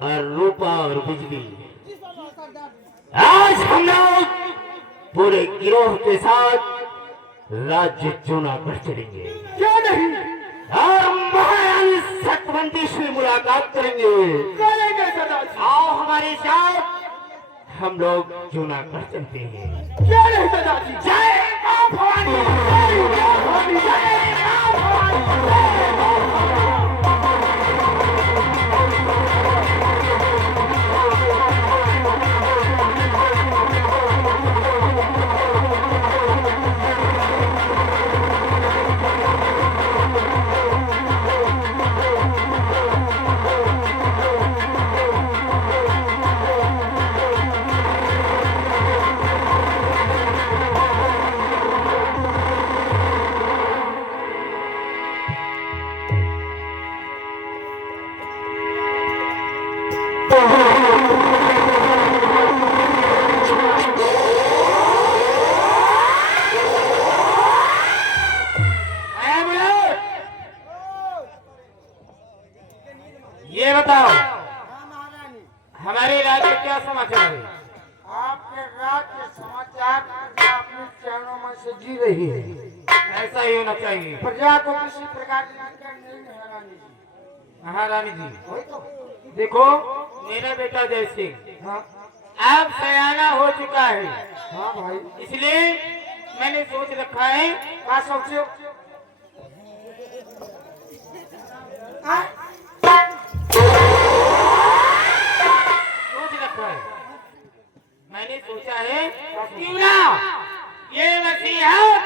और रूपा और बिजली। आज हम लोग पूरे गिरोह के साथ राज्य चुना कर चलेंगे, क्या नहीं और महारानी सतवंती से मुलाकात करेंगे। करेंगे सदाजी। आओ हमारे साथ, हम लोग चुना कर चलते हैं। क्या नहीं सदाजी। जय मां भवानी, जय मां भवानी, जय मां भवानी। ये बताओ, हमारे राज्य में क्या समाचार है? आपके राज्य समाचार प्रजा अपने चरणों में से जी रही है। ऐसा ही होना चाहिए। प्रजा को किसी प्रकार की दिक्कत नहीं है रानी जी। महारानी जी, वही तो। देखो मेरा बेटा जय सिंह हाँ अब सयाना हो चुका है, हाँ भाई। इसलिए मैंने सोच रखा है। क्या सोचो? सोच रखा है, मैंने सोचा है क्यों ना ये नसीहत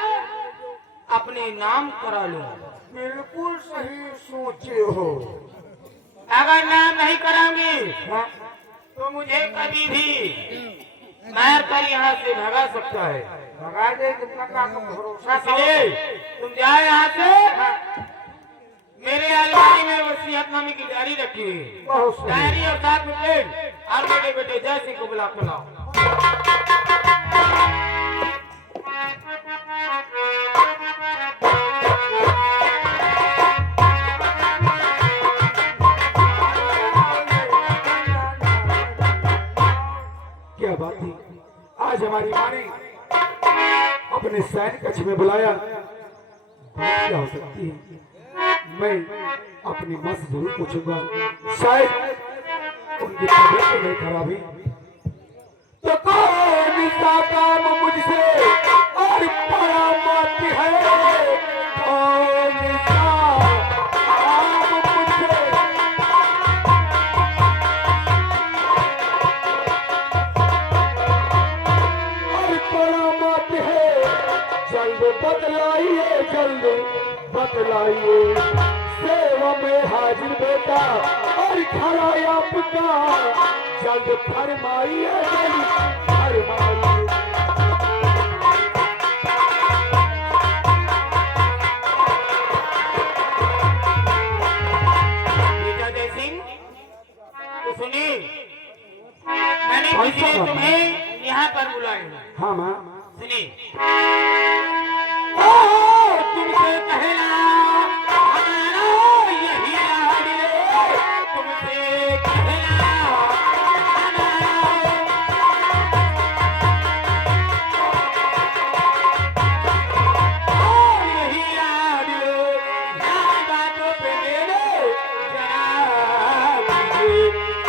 अपने नाम करा लूं। बिल्कुल सही सोचे हो। अगर नाम नहीं करांगे हाँ? तो मुझे कभी भी मार कर यहाँ से भगा सकता है। भगा दे कितना का भरोसा था। इसलिए तुम जाओ यहाँ से। मेरे अलमारी में वसीयतनामे की डायरी रखी हुई है। बहुत सही। डायरी और साथ में पेन और मेरे बेटे जय सिंह को बुला कर लाओ। क्या बात थी, आज हमारी माँ ने अपने सैनिक कक्ष में बुलाया। बात क्या हो सकती है? मैं अपनी माँ से जरूर पूछूंगा, शायद उनकी तबीयत तो नहीं खराब है। तो कौन सा काम मुझसे और परामर्श है? कौन सा काम मुझसे और परामर्श है? जल्द बतलाइए, जल्द बतलाइए। सेवा में हाजिर बेटा और खड़ा आपका, जल्द फरमाइए, जल्द फरमाइए। बेटा जय सिंह, तो सुनिए, मैंने इसलिए तुम्हें यहाँ पर बुलाया। हाँ माँ। सुनिए, तुमसे कहना हमारा यही राज है। तुमसे कहना हमारा यही राज है। ध्यान बातों पे मेरे जरा कीजिए।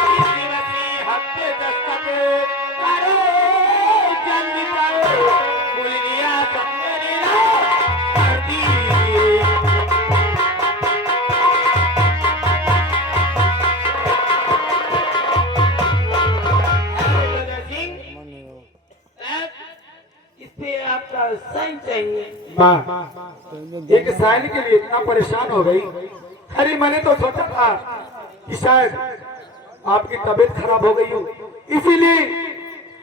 इसी नसीहत पे दस्तक करो, जल्दी करो। भूल गया सब मेरे नाम कर दीजिए। इस पे आपका साइन चाहिए। माँ, एक सैनिक के लिए इतना परेशान हो गई। अरे मैंने तो सोचा था कि शायद आपकी तबीयत खराब हो गई हो, इसीलिए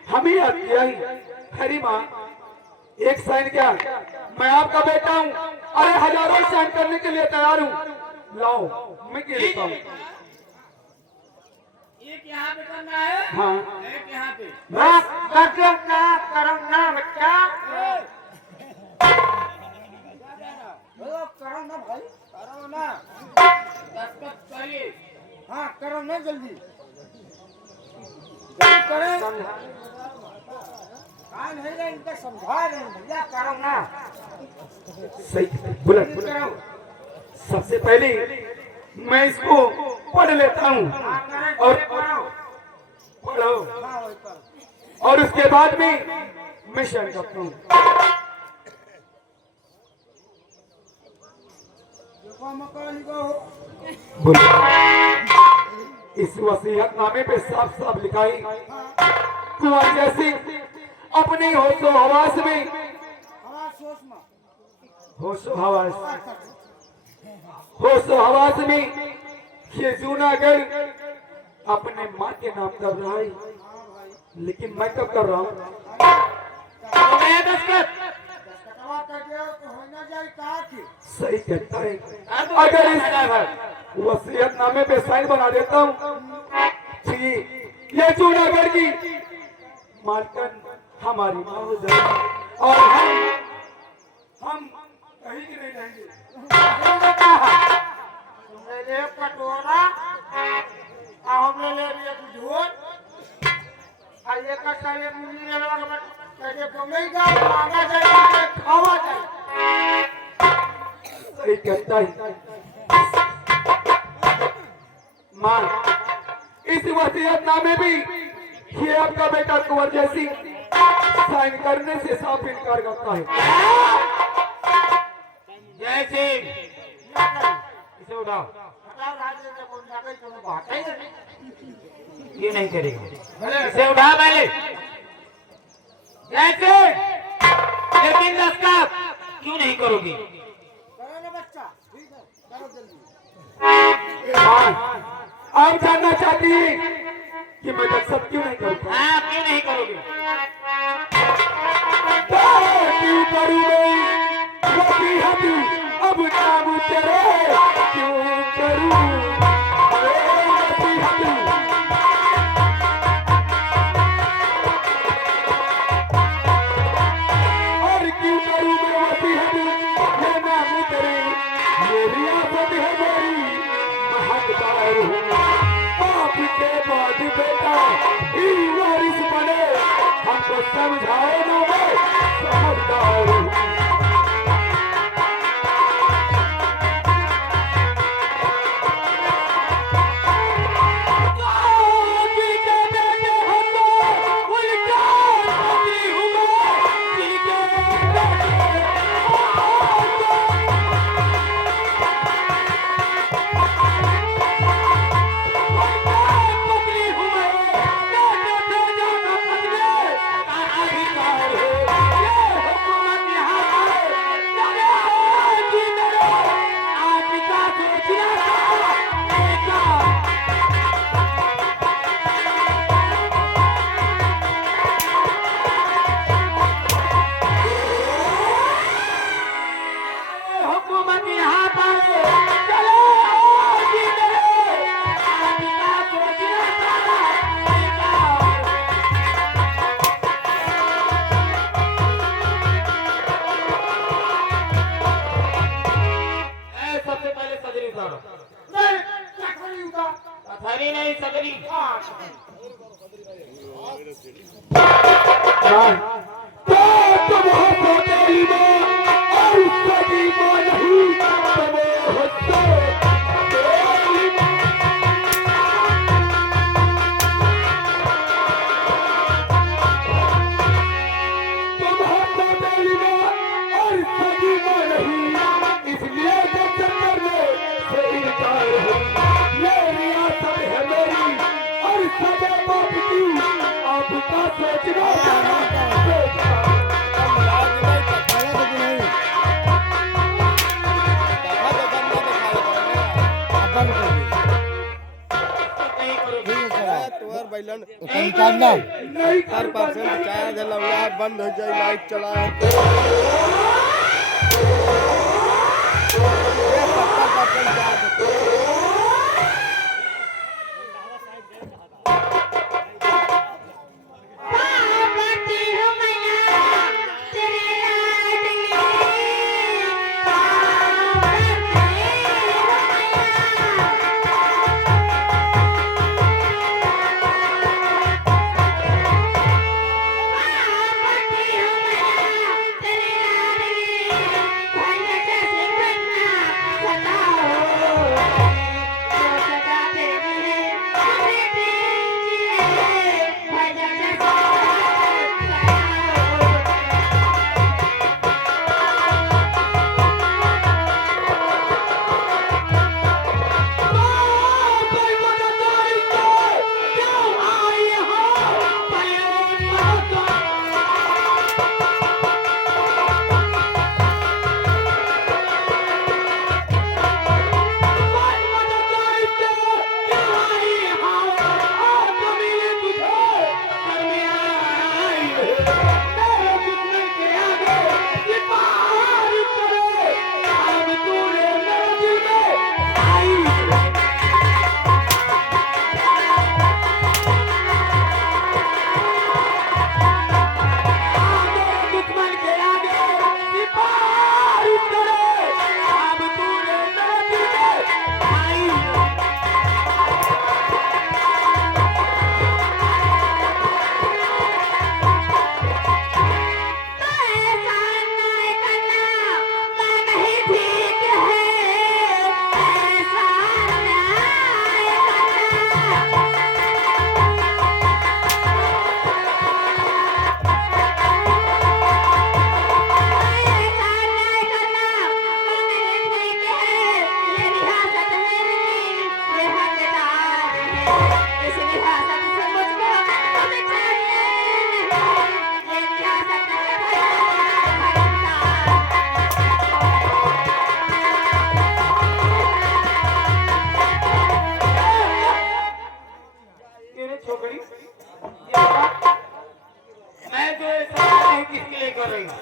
हम ही याद किया ही। अरे माँ, एक साइन क्या, मैं आपका बेटा हूँ। अरे हजारों साइन करने के लिए तैयार हूँ। लाओ, मैं क्या लेता हूँ। एक यहाँ पे करना है, हाँ एक यहाँ पे। ना करके ना करम ना बच्चा। करो ना भाई, करो ना। दस्तखत करिए। हाँ करो ना जल्दी। जल्दी करें। कहाँ नहीं रहे, इनका समझा रहे हैं भैया, करो ना। सही बोला। जल्दी करो। सबसे पहले मैं इसको पढ़ लेता हूँ हाँ करें, और करो। पढ़ो, हाँ वही करो। और उसके बाद में मैं शेयर करता हूँ। देखो मकर लिखो। बोलो। इस वसीयतनामे पे साफ साफ लिखा है, कुंवर जैसी अपनी होशो हवास में, हवा सोच में। होशो हवास, होशो हवास में ये जूनागढ़ अपने माँ के नाम कर रहा है, लेकिन मैं कब कर रहा हूँ? हो गया दस्तखत। कटवा कर दिया तो हो ना जाए कहा कि। सही कहता है। अगर इस वसीयतनामे पे साइन बना देता हूँ कि ये जूनागढ़ की मालकन हमारी माँ हो जाएगी और हम कहीं के नहीं रहेंगे। तुमने ले कटोरा, हम ले ले रही है दूध। का साले मुंडी ले लगा मत कैसे कमेई का मांगा जाए खावा जाए सही कहता है मां। इस वसीयतनामे भी ये आपका बेटा कुंवर जैसी साइन करने से साफ इनकार करता है। जय सिंह, इसे उठाओ। बताओ राजे से कौन सा कोई तुम्हें बात है नहीं ये नहीं करेगा, इसे उठा पहले। जय सिंह, लेकिन दस्तखत क्यों नहीं करोगी? करो ना बच्चा ठीक है करो जल्दी मां, आप जानना चाहती हैं कि मैं दस्तखत क्यों नहीं करूंगा? हाँ, क्यों नहीं करोगे? क्यों करूं मैं वसीयत अब नाम तेरे, क्यों करूं वसीयत? और क्यों करूं मैं वसीयत ये नाम तेरे, ये रियासत है मेरी मैं हकदार हूं। बाप के बाद बेटा ही वारिस बने, हमको समझाओ ना मैं समझदार हूं। सबसे पहले सदरी उतारो। नहीं चखली उतार हथेली नहीं, सदरी। तुम हो सोतेली मां और सगी मां नहीं, तुम हो सोतेली मां। तुम हो सोतेली मां और सगी मां नहीं, इसलिए जब करने से इनकार हो। ये रियासत है मेरी और सगे बाप की, आपका सोचना नहीं करना नहीं हर परसेंट चाहे जला बंद हो जाए लाइट चला Oh रे छोकरी। ये बता, मैं जो ये सब कर रही हूँ किसके लिए कर रही हूँ?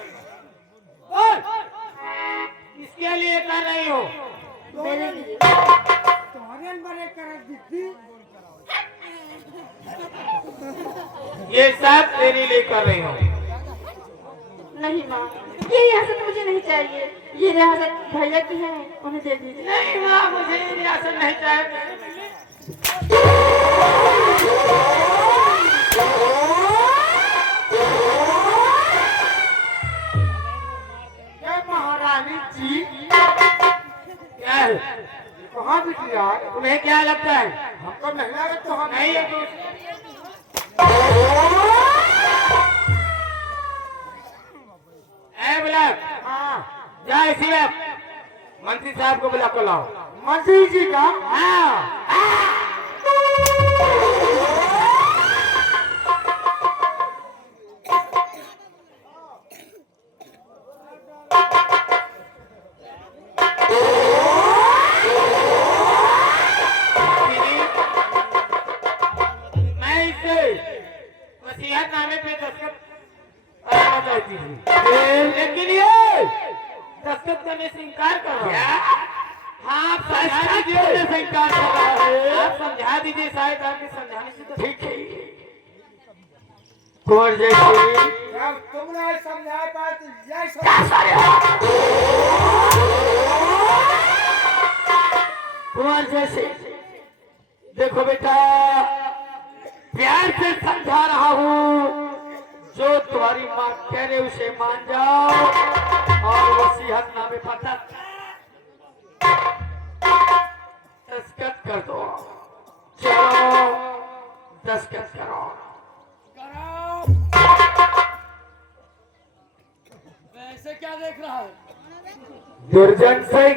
बोल, किसके लिए कर रही हो? मेरे लिए तुम्हारे बड़े कर दीदी ये सब तेरे लिए कर रही हूँ। नहीं माँ, ये रियासत मुझे नहीं चाहिए। ये रियासत भैया की है, उन्हें दे दीजिए। नहीं माँ, मुझे ये रियासत नहीं चाहिए। क्या महारानी जी क्या है? कहाँ बिटिया? तुम्हें क्या लगता है? हमको नहीं लगा तो हम नहीं है तू। ऐ बुलाओ, हाँ जा इसी वक्त मंत्री साहब को बुला कर लाओ। मंत्री जी का हाँ, मैं इससे वसीयतनामे पे दस्तखत कराना चाहती थी, लेकिन ये दस्तखत करने से इनकार कर रहा है। हाँ, आप समझा दीजिए से इनकार कर रहा है। आप समझा दीजिए, शायद आपके समझाने से तो ठीक है। कुंवर जैसे जब तुम नहीं समझा पाए तो यही समझ कुंवर जैसे देखो बेटा, प्यार से समझा रहा हूँ, जो तुम्हारी माँ कह रहे उसे मान जाओ और वसीयतनामे पर दस्तखत कर दो। चलो दस्तखत करो। ऐसे क्या देख रहा है? दुर्जन सिंह,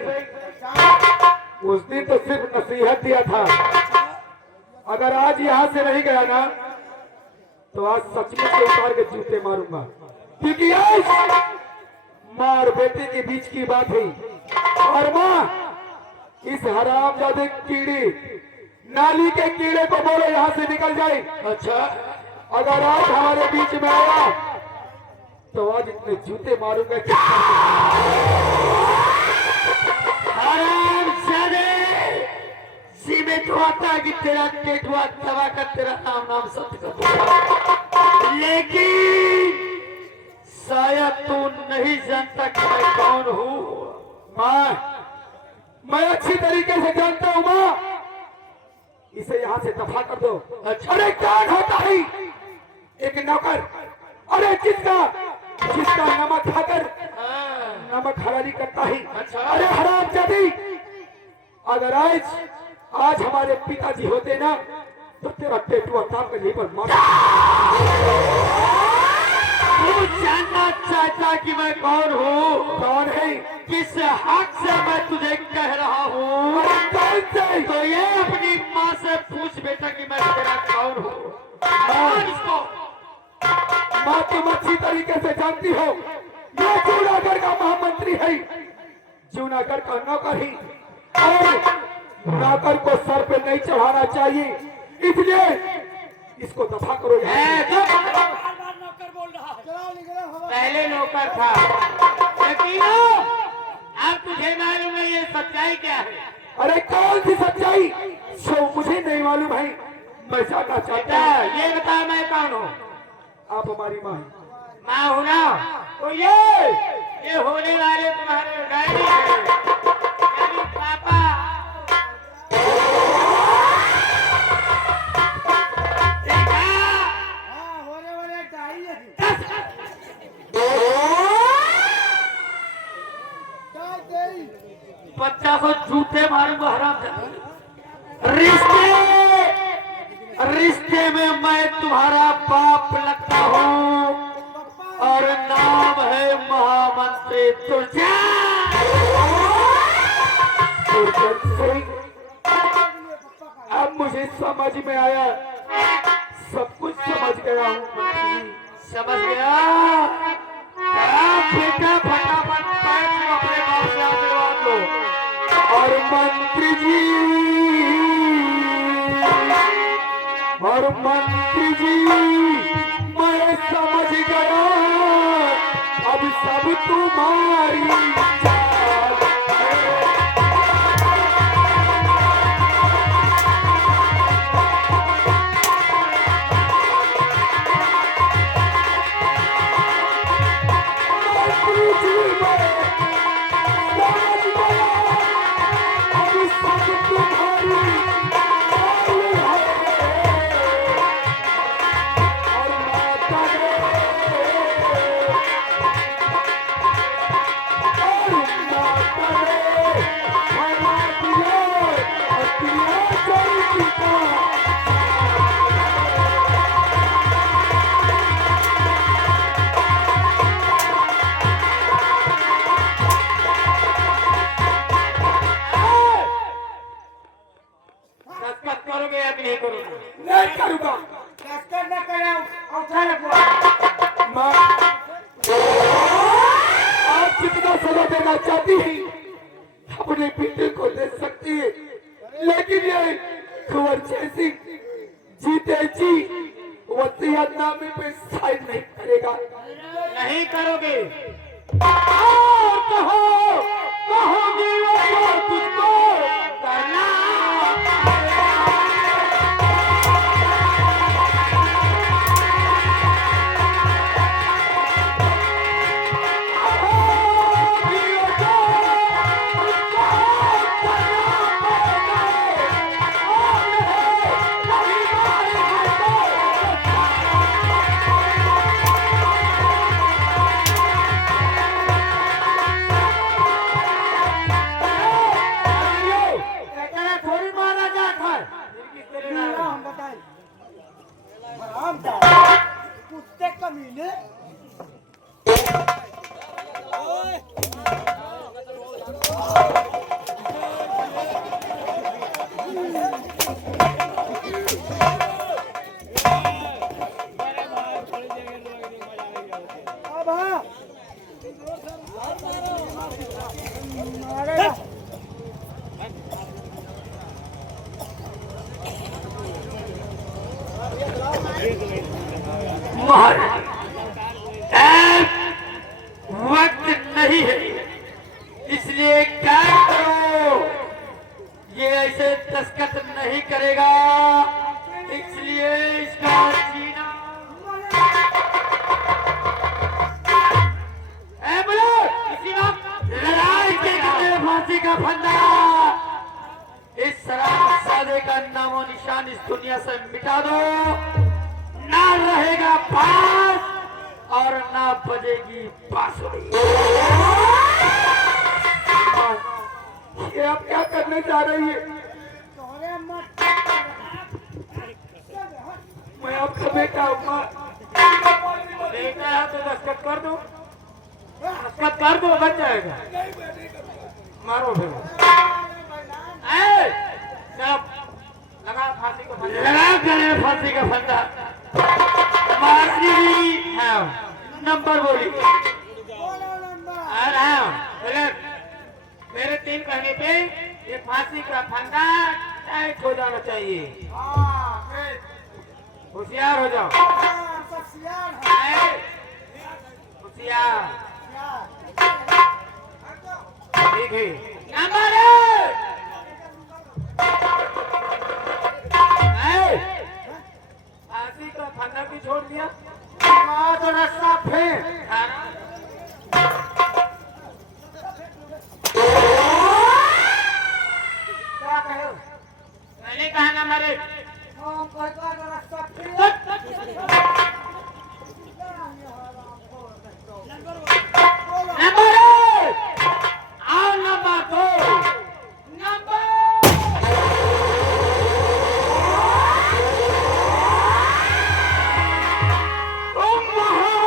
उस दिन तो सिर्फ नसीहत दिया था। अगर आज यहाँ से नहीं गया ना, तो आज सचमुच से उतार के जूते मारूंगा। क्योंकि आज माँ और बेटे के बीच की बात है, और माँ इस हरामजादे कीड़े, नाली के कीड़े को बोलो यहाँ से निकल जाए। अच्छा, अगर आज हमारे बीच में आया तो आज इतने जूते मारूंगा कि हरामजादे, सीमेंट होता कि तेरा केटवा दबा कर तेरा नाम सत्य कर दूंगा। लेकिन शायद तू नहीं जानता कि मैं कौन हूँ। माँ, मैं अच्छी तरीके से जानता हूँ माँ, इसे यहाँ से दफा कर दो। अरे कौन होता है एक नौकर? अरे जिसका नमक खाकर नमक हरारी करता है। अच्छा। अरे हरामजादी, अगर आज हमारे पिताजी होते ना, तो तेरा पेटुआ ताप कर यहीं पर मार। तू जानना चाहता कि मैं कौन हूँ? कौन है? किस हक से मैं तुझे कह रहा हूँ? अरे कौन से? तो ये अपनी माँ से पूछ बेटा कि मैं तेरा कौन हूँ। कौन इसको? माँ, तुम अच्छी तरीके से जानती हो, ये जूनागढ़ का महामंत्री है, जूनागढ़ का नौकर ही, और नौकर को सर पे नहीं चढ़ाना चाहिए, इसलिए इसको दफा करो। बार नौकर बोल रहा है। पहले नौकर था, लेकिन अब तुझे मालूम है ये सच्चाई क्या है? अरे कौन सी सच्चाई? सो मुझे नहीं मालूम है, मैं जानना चाहता बेटा हूँ। ये बता मैं कौन हूँ? आप हमारी माँ हैं। माँ हूँ ना, तो ये होने वाले तुम्हारे डैडी हैं, यानी पापा। देखा? हाँ होने वाले दाई है। क्या तेरी? बच्चा को जूते मारूंगा हराम। रिश्ते में मैं तुम्हारा बाप लगता हूँ, और नाम है महामंत्री दुर्जन सिंह। अब मुझे समझ में आया, सब कुछ समझ गया हूँ मंत्री जी। समझ गया? बेटा फटाफट पैर से अपने बाप से आशीर्वाद लो। और मंत्री जी, और मंत्री जी मैं समझ गया, अब सब तुम्हारी चाल है। मंत्री जी मैं समझ गया, अब सब तुम्हारी चाल है। और माता ने दस्तखत करोगे या नहीं करोगे? नहीं करूंगा। दस्तखत न करे उठा रखो। माँ आप जितना सजा देना चाहती है अपने बेटे को दे सकती है, लेकिन ये कुंवर जैसी जीते जी वसीयतनामे पे साइन नहीं करेगा। नहीं करोगे? और कहोगी वो जो तुझको करना थोड़ी मारा जाता है। हम बताएं हम कुत्ते कमीने अब हाँ मारेगा। वक्त नहीं है, इसलिए क्या करो, ये ऐसे दस्तखत नहीं करेगा, इसलिए इसका जीना बोलो इसी वक्त लड़ाई के लिए फांसी का फंदा, इस शराब सादे का नामो निशान इस दुनिया से मिटा दो, ना रहेगा पास और ना बजेगी बांसुरी। ये आप क्या करने जा रही है? तोरे मत मैं आपका बेटा हूँ माँ। देखना है तो दस्तखत कर दो, दस्तखत कर दो, बच जाएगा। मारो फिर लगा फांसी का फंदा, लगा गले में फांसी का फंदा। मारनी है नंबर बोली बोलो नंबर आ रहा हूँ। मेरे 3 कहने पे ये फांसी का फंदा टाइट हो जाना चाहिए। होशियार हो जाओ, ससियार है होशियार। यार ठीक है नंबर 1 फांसी का फंदा भी छोड़ दिया, तो रास्ता फेर क्या कहो? मैंने कहा नंबर 1 हम कहता तो रास्ता फेर नंबर 1 और नंबर 2 नंबर तुम वहां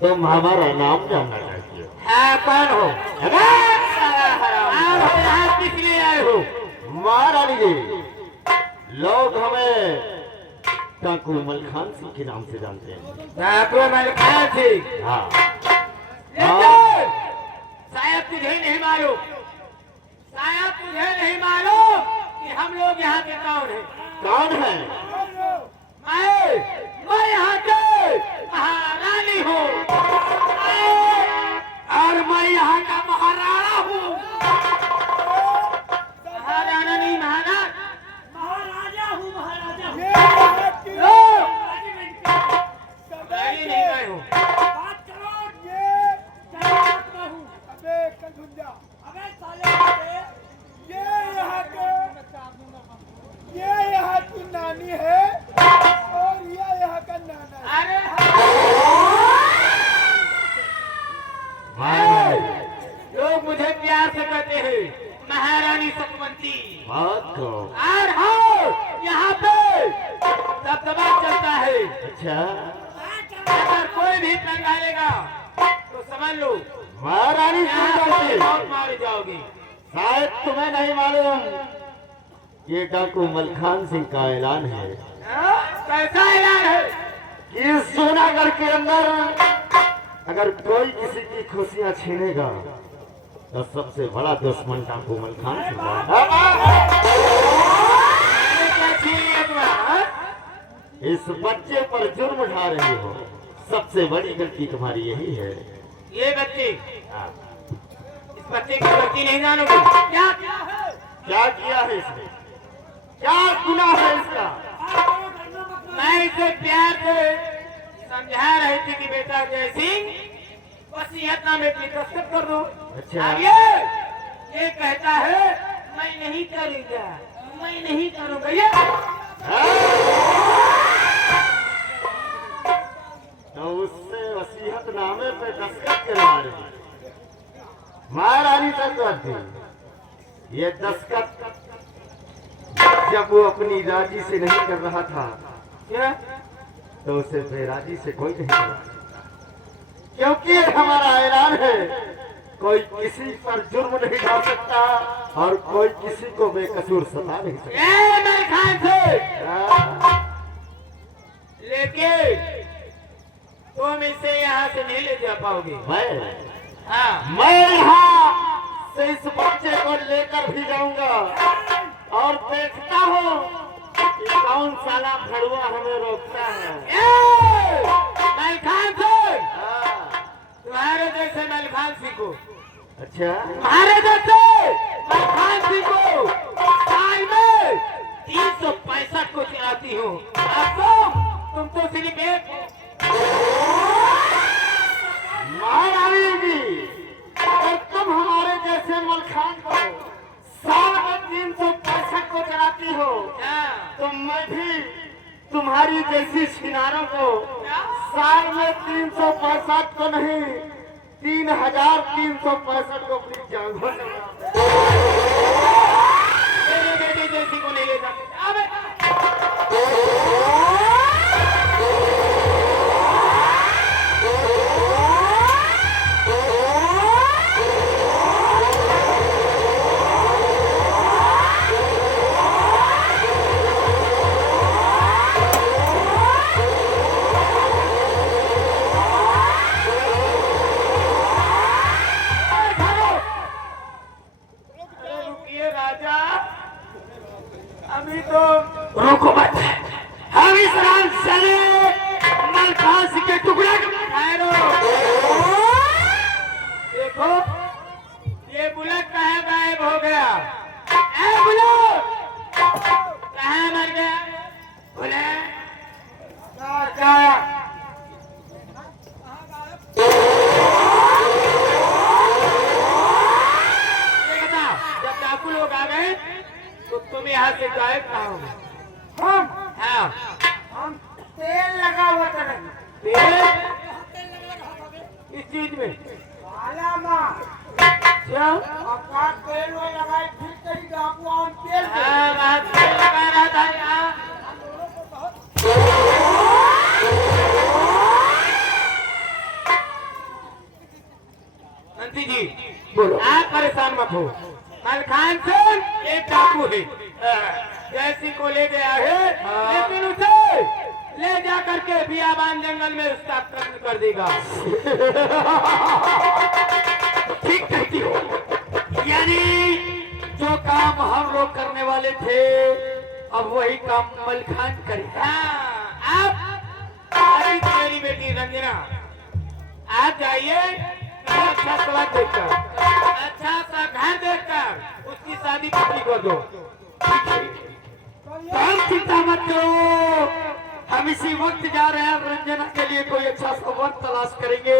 तुम हमारा नाम जानना चाहती हो? हाँ, कौन हो? अरे आप यहाँ किस लिए आए हो? महारानी जी, लोग हमें डाकू मलखान सिंह के नाम से जानते हैं। डाकू मलखान सिंह? हाँ। लेकिन शायद तुझे नहीं मालूम, शायद तुझे नहीं मालूम कि हम लोग यहाँ के कौन हैं। कौन है? मैं यहाँ के महारानी हूँ और मैं यहाँ का महाराणा हूँ। महाराणा नहीं, महाराज। महाराजा हूँ, महाराजा हूँ। नहीं गए हो। बात करो, ये जन्नत में हूँ। अबे कंधुंजा, अबे साले बेटे, ये यहाँ की नानी है और ये यहाँ का नाना है। अरे लोग मुझे प्यार से कहते हैं महारानी सतवंती। बात को। और हाँ, यहाँ पे दबदबा चलता है। अच्छा, अगर कोई भी पंगालेगा तो समझ लो महारानी यहाँ सिंह पे जी, बहुत मारे जाओगे। शायद तुम्हें नहीं मालूम, ये डाकू मलखान सिंह का ऐलान है कैसा ऐलान है? कि सोनागढ़ के अंदर अगर कोई किसी की खुशियां छीनेगा तो सबसे बड़ा दुश्मन डाकू मलखान सिंह है। मैंने क्या छीन लिया तुम्हारा? इस बच्चे पर जुर्म ढा रही हो, सबसे बड़ी गलती तुम्हारी यही है। ये बच्चे, हाँ। इस बच्चे की गलती नहीं जानोगे। क्या है? क्या किया है इसने? क्या गुनाह है इसका? मैं इसे प्यार से समझा रही थी कि बेटा जय सिंह वसीयतनामे पे दस्तखत कर दो। अच्छा। अब ये कहता है मैं नहीं करूँगा, मैं नहीं करूँगा। ये तो उससे वसीयतनामे पे दस्तखत करवा रही है। महारानी चक्रवर्ती, ये दस्तखत जब वो अपनी राजी से नहीं कर रहा था क्या? तो उसे बेराजी से कोई नहीं करवा सकता, क्योंकि ये हमारा ऐलान है, कोई किसी पर जुर्म नहीं डाल सकता और कोई किसी को बेकसूर सता नहीं सकता। ये मलखान से, हाँ। लेकिन तुम इसे यहाँ से नहीं ले जा पाओगे। हाँ, मैं यहाँ से इस बच्चे को लेकर भी जाऊंगा और देखता हूँ कि कौन साला भड़ुआ हमें रोकता है। मलखान सिंह, हाँ। तुम्हारे जैसे मलखान सिंह को, अच्छा, तुम्हारे जैसे मलखान सिंह को साल में 365 को चलाती हूँ। अब तुम तो सिर्फ एक महारानी जी, अगर तुम हमारे जैसे मलखान को साल में 365 को चलाती हो, तो मैं भी तुम्हारी जैसी छिनारों को साल में 365 को नहीं 3365 को अपनी जांघों से मार दूं। मेरे बेटे जैसी को नहीं ले सकते। अबे रुकिए राजा, अभी तो रुको मत, हम इस रात चले मलखान सिंह के टुकड़े ठहरो। देखो ये बुलेट कहाँ गायब हो गया? ए बुलेट, कहाँ मर गया? बुलेट ये बता, जब डाकू लोग आ गए तो तुम यहाँ से गायब कहाँ हो गए? हम हाँ, तेल लगा हुआ था तेल इस चीज में वाला माँ क्या? अपना तेल वो लगाई फिर कहीं डाकू हम तेल दे। हाँ, वहाँ तेल लगा रहा था यहाँ। रखो, मलखान सिंह एक डाकू है, जैसी को ले गया है, लेकिन उसे ले जा करके बियाबान जंगल में उसका कत्ल कर देगा। ठीक कहती हो, यानी जो काम हम लोग करने वाले थे अब वही काम मलखान करेगा। हाँ, अब मेरी बेटी रंजना आप जाइए, अच्छा स्वाद देखकर, अच्छा सा घर देखकर उसकी शादी पक्की कर दो। तुम चिंता मत करो, हम इसी वक्त जा रहे हैं, रंजना के लिए कोई अच्छा सा वक्त तलाश करेंगे।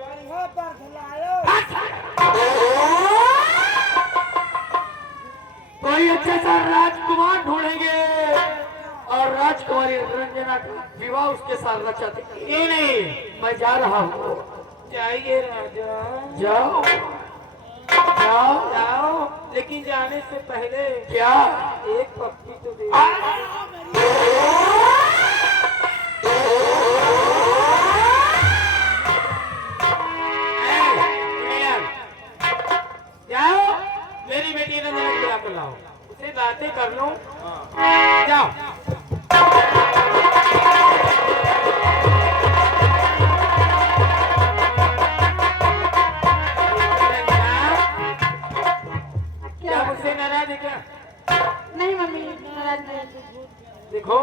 बढ़िया पर खिलायो। कोई अच्छा सा राजकुमार ढूंढेंगे और राजकुमारी रंजना का विवाह उसके साथ रचा देंगे। ये नहीं, मैं जा रहा हूँ। जाइए राजा, जाओ जाओ। जाओ, लेकिन जाने से पहले क्या? एक पक्षी तो दे। जाओ, मेरी बेटी रंजना को बुला कर लाओ, उसे बातें कर लो। जाओ। क्या मुझसे नाराज है क्या? नहीं मम्मी, नाराज नहीं। देखो,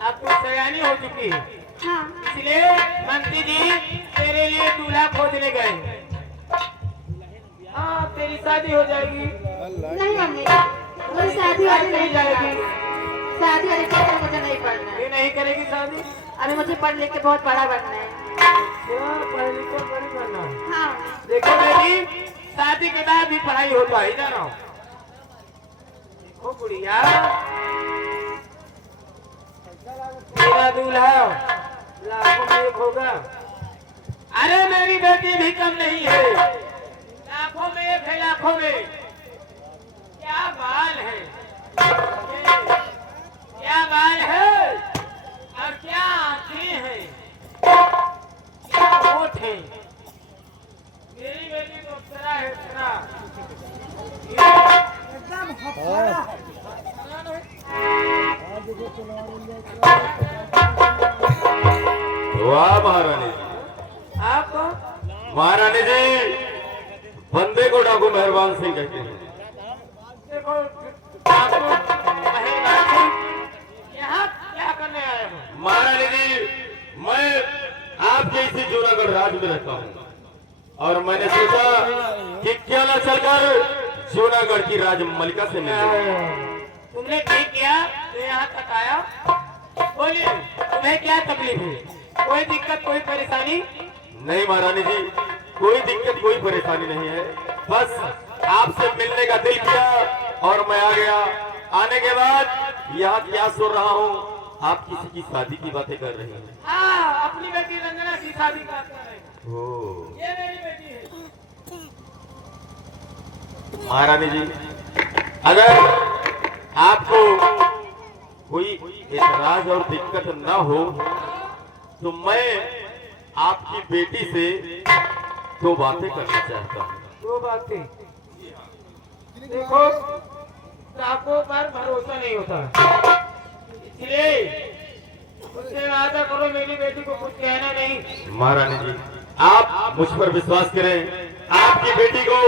अब तो सयानी हो चुकी है, हाँ, इसलिए मंत्री जी तेरे लिए दूल्हा खोजने गए। हाँ, तेरी शादी हो जाएगी। नहीं मम्मी, मुझे शादी वादी नहीं जाएगी। शादी वाली चक्कर में मुझे नहीं पढ़ना है। ये नहीं करेगी शादी? अभी मुझे पढ़ लिख के बहुत बड़ा बनना है। क्या पढ़ लिख कर बड़ी बनना है? हाँ, देखो बेटी, शादी के बाद भी पढ़ाई होता है, इधर आओ। देखो बुढ़िया, मेरा दूल्हा लाखों में एक होगा। अरे मेरी बेटी भी कम नहीं है, लाखों में एक है, लाखों में। क्या बाल है, क्या बाल है, और क्या आंखें हैं, क्या होठ है। मेरी बेटी तो अप्सरा है, अप्सरा। एकदम हफ्ता। वाह महारानी जी, आप महारानी जी बंदे को डाकू मेहरबान सिंह कहते हैं। देखो, आपको महेंद्र सिंह यहाँ क्या करने आए हो? महारानी जी, मैं आपके इसी जूनागढ़ राज में रहता हूँ और मैंने सोचा कि क्यों न चलकर जूनागढ़ की राजमलिका से मिले। तुमने ठीक किया तो यहाँ तक आया। बोलिए, तुम्हें क्या तकलीफ है? कोई दिक्कत, कोई परेशानी? नहीं महारानी जी, कोई दिक्कत कोई परेशानी नहीं है, बस आपसे मिलने का दिल किया और मैं आ गया। आने के बाद यहाँ क्या सुन रहा हूँ, आप किसी की शादी की बातें कर रही हैं। हाँ, अपनी बेटी रंजना की शादी कर रहे हैं। ओ ये मेरी बेटी है। महारानी जी, अगर आपको कोई एतराज और दिक्कत न हो तो मैं आपकी बेटी से दो बातें करना चाहता हूँ। दो बातें। देखो, डाकों पर भरोसा नहीं होता, इसलिए उससे वादा करो मेरी बेटी को कुछ कहना नहीं। महारानी जी, आप मुझ पर विश्वास करें, आपकी बेटी को